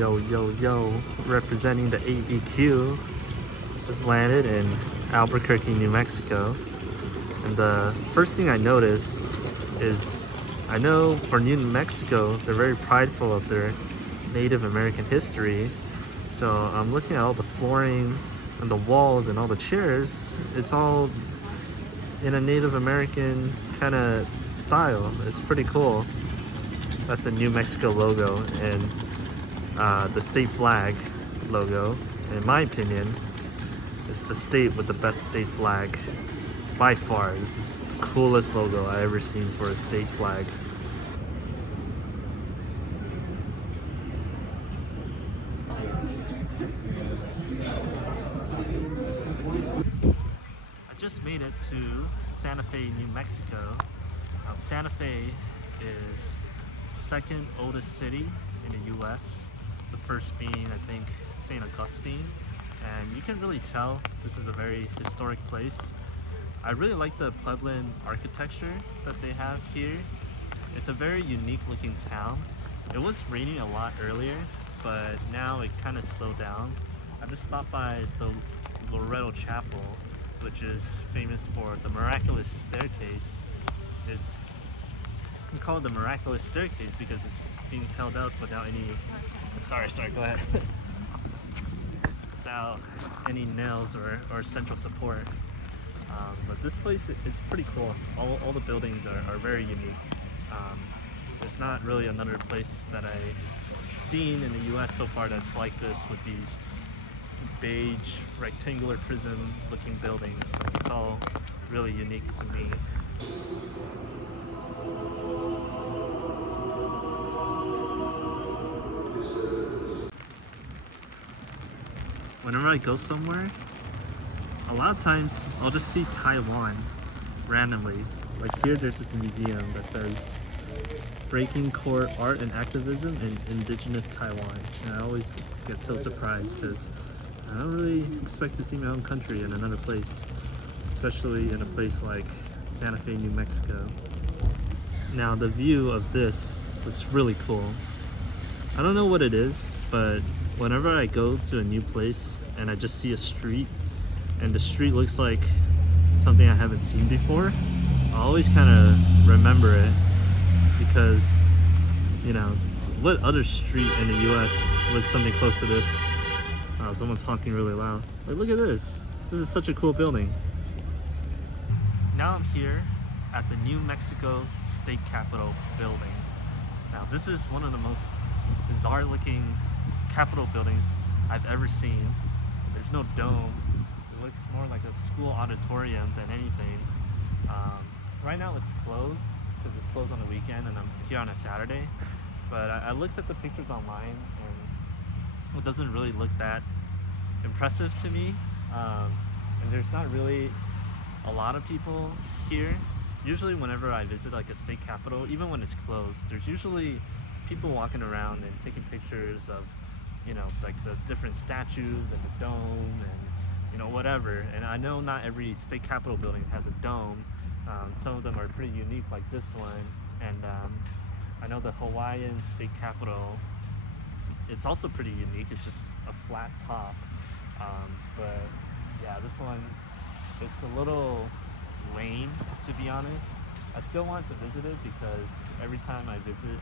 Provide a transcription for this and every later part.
Yo, representing the AEQ. Just landed in Albuquerque, New Mexico. And the first thing I noticed is, I know for New Mexico, they're very prideful of their Native American history. So I'm looking at all the flooring and the walls and all the chairs. It's all in a Native American kind of style. It's pretty cool. That's the New Mexico logo and the state flag logo. In my opinion, it's the state with the best state flag by far. This is the coolest logo I ever seen for a state flag. I just made it to Santa Fe, New Mexico. Now, Santa Fe is the second oldest city in the US. The first being, I think, St. Augustine. And you can really tell this is a very historic place. I really like the Puebloan architecture that they have here. It's a very unique looking town. It was raining a lot earlier, but now it kind of slowed down. I just stopped by the Loretto Chapel, which is famous for the miraculous staircase. We call it the miraculous staircase because it's being held up without any, sorry, go ahead. Without any nails or central support. But this place, it's pretty cool. All the buildings are very unique. There's not really another place that I've seen in the US so far that's like this, with these beige rectangular prism looking buildings. It's all really unique to me. Whenever I go somewhere, a lot of times I'll just see Taiwan randomly. Like here, there's this museum that says Breaking Core Art and Activism in Indigenous Taiwan. And I always get so surprised because I don't really expect to see my own country in another place, especially in a place like Santa Fe, New Mexico. Now the view of this looks really cool. I don't know what it is, but whenever I go to a new place and I just see a street and the street looks like something I haven't seen before, I always kind of remember it because, you know, what other street in the US looks something close to this? Oh, someone's honking really loud. Like, look at this. This is such a cool building. Now I'm here at the New Mexico State Capitol building. Now this is one of the most bizarre looking Capitol buildings I've ever seen. There's no dome. It looks more like a school auditorium than anything. Right now it's closed because it's closed on the weekend and I'm here on a Saturday. But I looked at the pictures online and it doesn't really look that impressive to me. And there's not really a lot of people here. Usually whenever I visit like a state capitol, even when it's closed, there's usually people walking around and taking pictures of, you know, like the different statues and the dome and, you know, whatever. And I know not every state capitol building has a dome. Some of them are pretty unique, like this one. And I know the Hawaiian state capitol, it's also pretty unique. It's just a flat top. But yeah, this one, it's a little lame, to be honest. I still want to visit it because every time I visit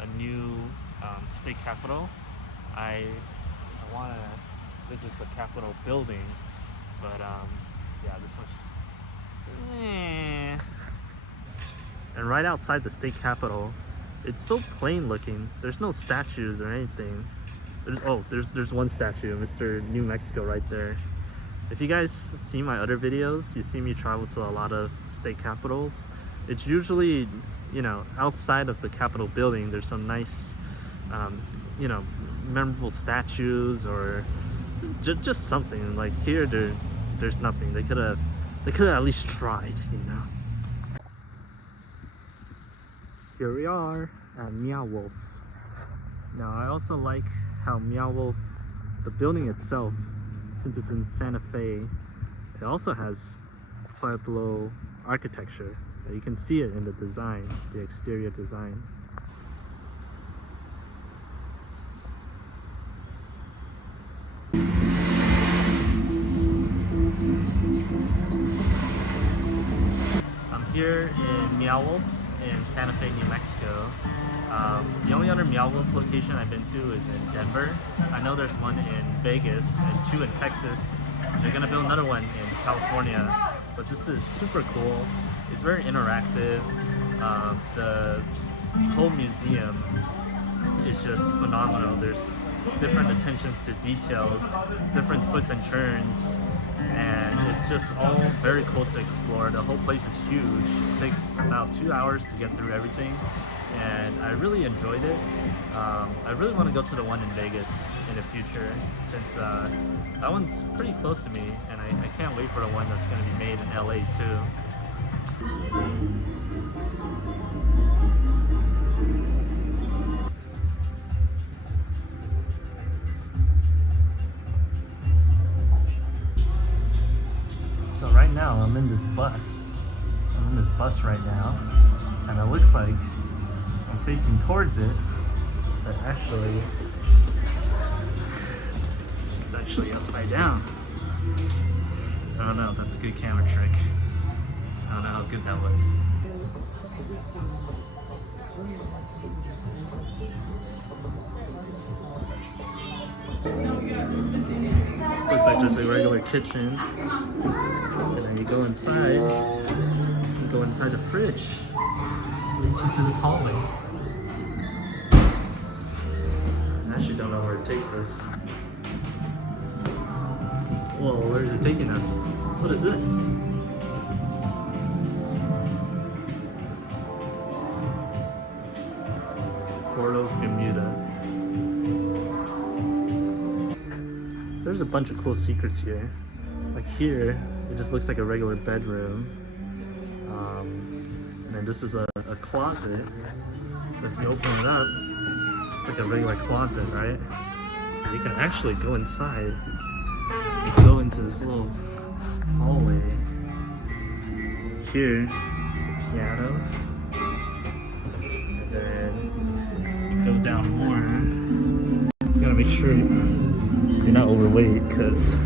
a new state capitol, I want to visit the Capitol building. But yeah, this one's And right outside the state capitol, it's so plain looking. There's no statues or anything. There's one statue of Mr. New Mexico right there. If you guys see my other videos, you see me travel to a lot of state capitals. It's usually, you know, outside of the Capitol building, there's some nice, you know, memorable statues or just something. Like here, there's nothing. They could have at least tried, you know. Here we are at Meow Wolf. Now I also like how Meow Wolf, the building itself, since it's in Santa Fe, it also has Pueblo architecture. You can see it in the design, the exterior design. here in Meow Wolf in Santa Fe, New Mexico. The only other Meow Wolf location I've been to is in Denver. I know there's one in Vegas and 2 in Texas. They're gonna build another one in California, but this is super cool. It's very interactive. The whole museum is just phenomenal. There's different attentions to details, different twists and turns, and it's just all very cool to explore. The whole place is huge. It takes about 2 hours to get through everything, and I really enjoyed it. I really want to go to the one in Vegas in the future, since that one's pretty close to me, and I can't wait for the one that's going to be made in LA too. So right now I'm in this bus. Right now, and it looks like I'm facing towards it, but actually it's actually upside down. I don't know, that's a good camera trick. I don't know how good that was. This looks like just a regular kitchen. And then you go inside. You go inside the fridge. It leads you to this hallway. I actually don't know where it takes us. Whoa, where is it taking us? What is this? Portos Bermuda. There's a bunch of cool secrets here. Like here, it just looks like a regular bedroom. And then this is a closet. So if you open it up, it's like a regular closet, right? And you can actually go inside. You can go into this little hallway. Here, piano. And then you go down more. You gotta make sure you're not overweight, because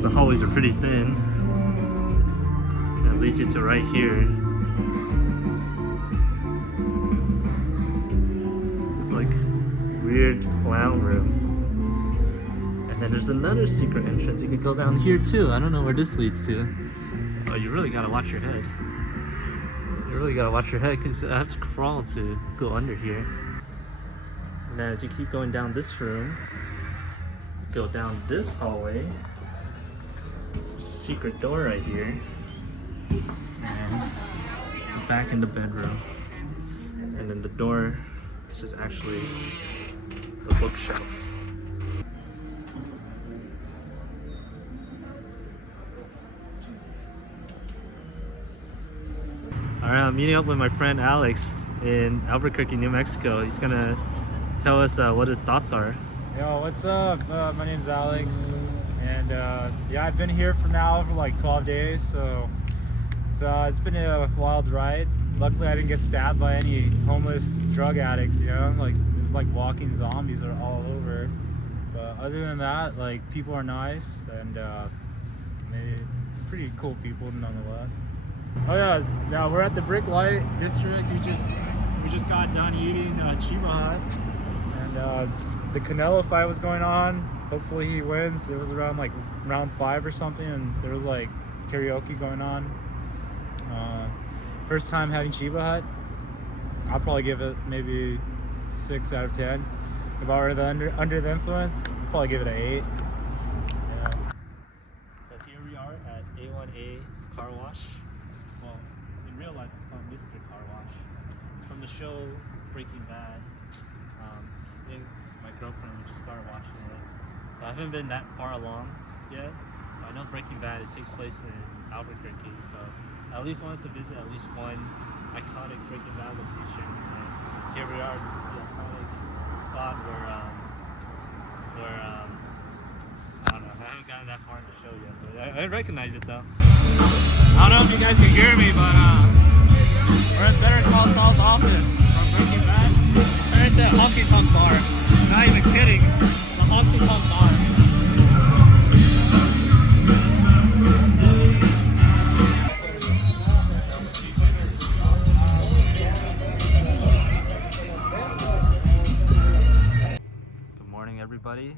the hallways are pretty thin. And it leads you to right here. It's like weird clown room. And then there's another secret entrance. You could go down here too. I don't know where this leads to. Oh, you really gotta watch your head. You really gotta watch your head, because I have to crawl to go under here. And then as you keep going down this room, go down this hallway. There's a secret door right here. And back in the bedroom. And then the door is just actually the bookshelf. Alright, I'm meeting up with my friend Alex in Albuquerque, New Mexico. He's gonna tell us what his thoughts are. Yo, what's up? My name's Alex, and yeah, I've been here for now for like 12 days, so it's been a wild ride. Luckily, I didn't get stabbed by any homeless drug addicts, you know? Like, there's like walking zombies are all over. But other than that, like, people are nice, and they're pretty cool people nonetheless. Oh yeah, now we're at the Brick Light District. We just got done eating Chiba Hut, and the Canelo fight was going on. Hopefully he wins. It was around like round 5 or something, and there was like karaoke going on. First time having Chiba Hut. I'll probably give it maybe 6 out of 10. If I were under the influence, I'd probably give it an 8. Yeah. So here we are at A1A Car Wash. Well, in real life it's called Mr. Car Wash. It's from the show Breaking Bad. I think my girlfriend would just start watching it. So I haven't been that far along yet. I know Breaking Bad, it takes place in Albuquerque, so I at least wanted to visit at least one iconic Breaking Bad location. And here we are, the iconic spot where I don't know, I haven't gotten that far in the show yet, but I recognize it though. I don't know if you guys can hear me, but we're at Better Call Saul's office from Breaking Bad. And it's a honky tonk bar. I'm not even kidding. The honky tonk bar. everybody.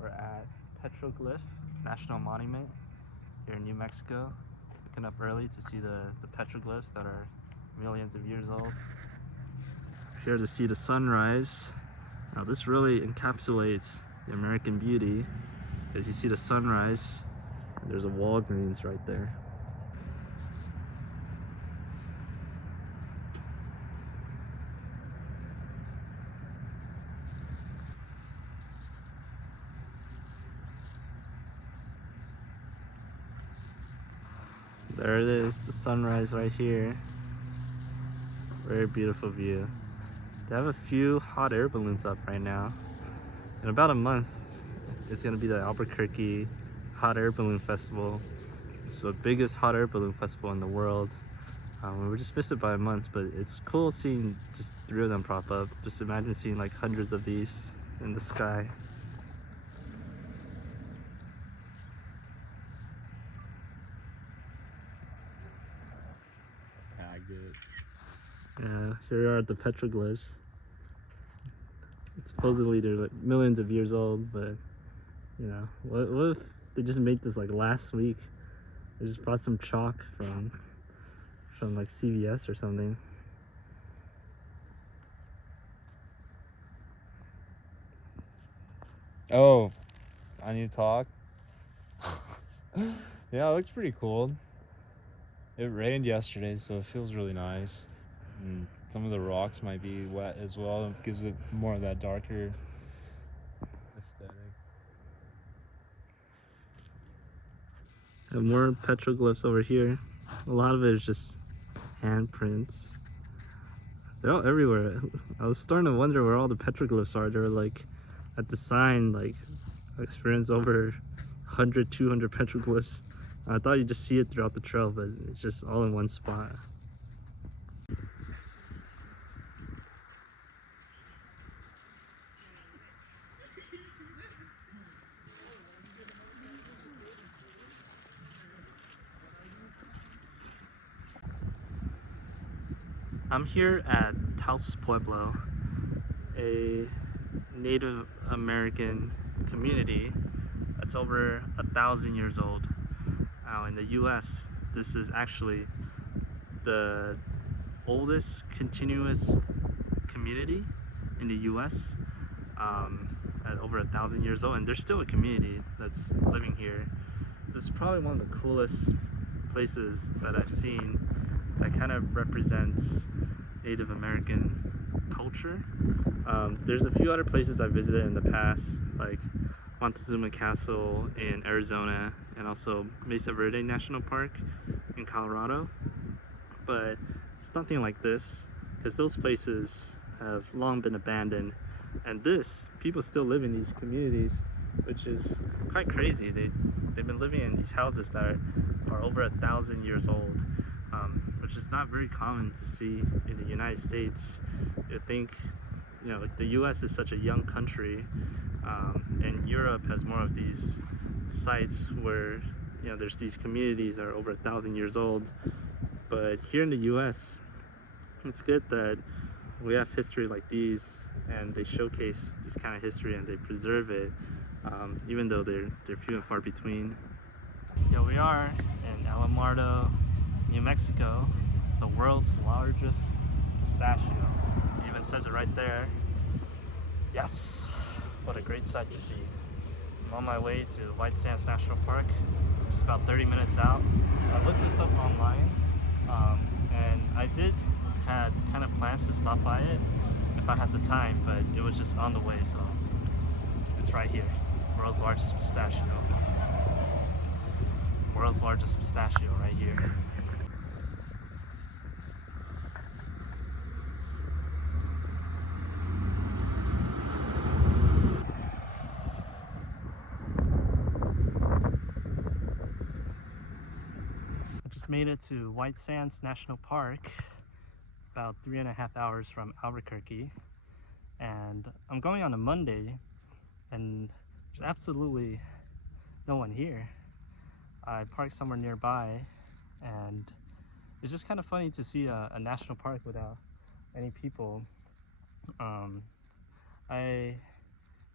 We're at Petroglyph National Monument here in New Mexico. Waking up early to see the petroglyphs that are millions of years old. Here to see the sunrise. Now this really encapsulates the American beauty, because you see the sunrise and there's a Walgreens right there. There it is, the sunrise right here. Very beautiful view. They have a few hot air balloons up right now. In about a month, it's gonna be the Albuquerque Hot Air Balloon Festival. It's the biggest hot air balloon festival in the world. We just missed it by a month, but it's cool seeing just 3 of them prop up. Just imagine seeing like hundreds of these in the sky. Yeah, here are the petroglyphs. Supposedly they're like millions of years old, but you know, what if they just made this like last week? They just brought some chalk from like CVS or something. Oh, I need to talk. Yeah, it looks pretty cool. It rained yesterday, so it feels really nice. And some of the rocks might be wet as well. It gives it more of that darker aesthetic. And more petroglyphs over here. A lot of it is just handprints. They're all everywhere. I was starting to wonder where all the petroglyphs are. They were like at the sign, like I experienced over 100, 200 petroglyphs. I thought you'd just see it throughout the trail, but it's just all in one spot. I'm here at Taos Pueblo, a Native American community that's over 1,000 years old. Now in the US, this is actually the oldest continuous community in the US, at over 1,000 years old, and there's still a community that's living here. This is probably one of the coolest places that I've seen that kind of represents Native American culture. There's a few other places I visited in the past, like Montezuma Castle in Arizona and also Mesa Verde National Park in Colorado, but it's nothing like this, because those places have long been abandoned, and people still live in these communities, which is quite crazy. They've been living in these houses that are over 1,000 years old, which is not very common to see in the United States. You'd think, you know, the US is such a young country, and Europe has more of these sites where, you know, there's these communities that are over 1,000 years old. But here in the US, it's good that we have history like these, and they showcase this kind of history and they preserve it, even though they're few and far between. Here we are in Alamordo, New Mexico. It's the world's largest pistachio. It even says it right there. Yes, what a great sight to see. I'm on my way to White Sands National Park, just about 30 minutes out. I looked this up online, and I had kind of plans to stop by it if I had the time, but it was just on the way, so it's right here. World's largest pistachio. World's largest pistachio right here. Made it to White Sands National Park, about 3.5 hours from Albuquerque, and I'm going on a Monday, and there's absolutely no one here. I parked somewhere nearby, and it's just kind of funny to see a national park without any people.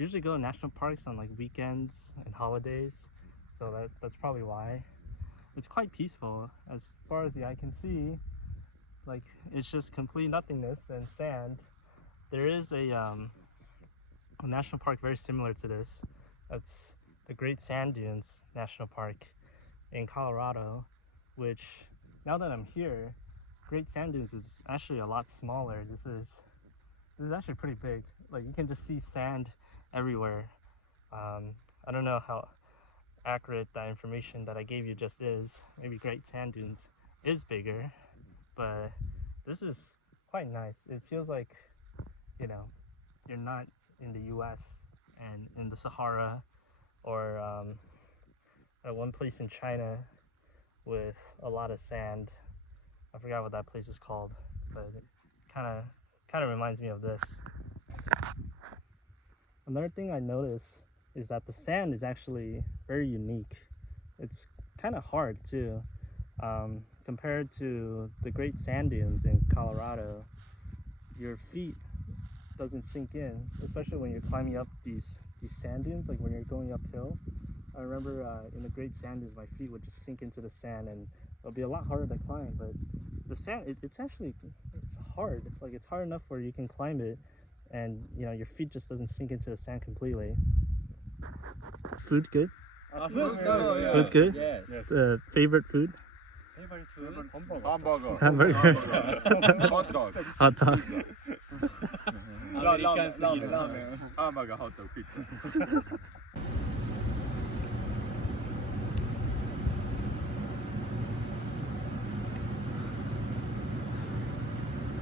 usually go to national parks on like weekends and holidays, so that's probably why. It's quite peaceful as far as the eye can see. Like, it's just complete nothingness and sand. There is a national park very similar to this. That's the Great Sand Dunes National Park in Colorado, which, now that I'm here, Great Sand Dunes is actually a lot smaller. This is actually pretty big. Like, you can just see sand everywhere. I don't know how accurate that information that I gave you just is. Maybe Great Sand Dunes is bigger, but this is quite nice. It feels like, you know, you're not in the US and in the Sahara, or at one place in China with a lot of sand. I forgot what that place is called, but it kind of reminds me of this. Another thing I noticed is that the sand is actually very unique. It's kind of hard too, compared to the Great Sand Dunes in Colorado. Your feet doesn't sink in, especially when you're climbing up these sand dunes, like when you're going uphill. I remember in the Great Sand Dunes, my feet would just sink into the sand, and it'll be a lot harder to climb. But the sand, it's hard. Like, it's hard enough where you can climb it, and you know, your feet just doesn't sink into the sand completely. Food good? Food's good, yeah. Food's good? Yes. Favorite food? Favorite food? Hamburger. Hamburger. Hot dog. Hot dog. Ramen. Hamburger, hot dog, pizza.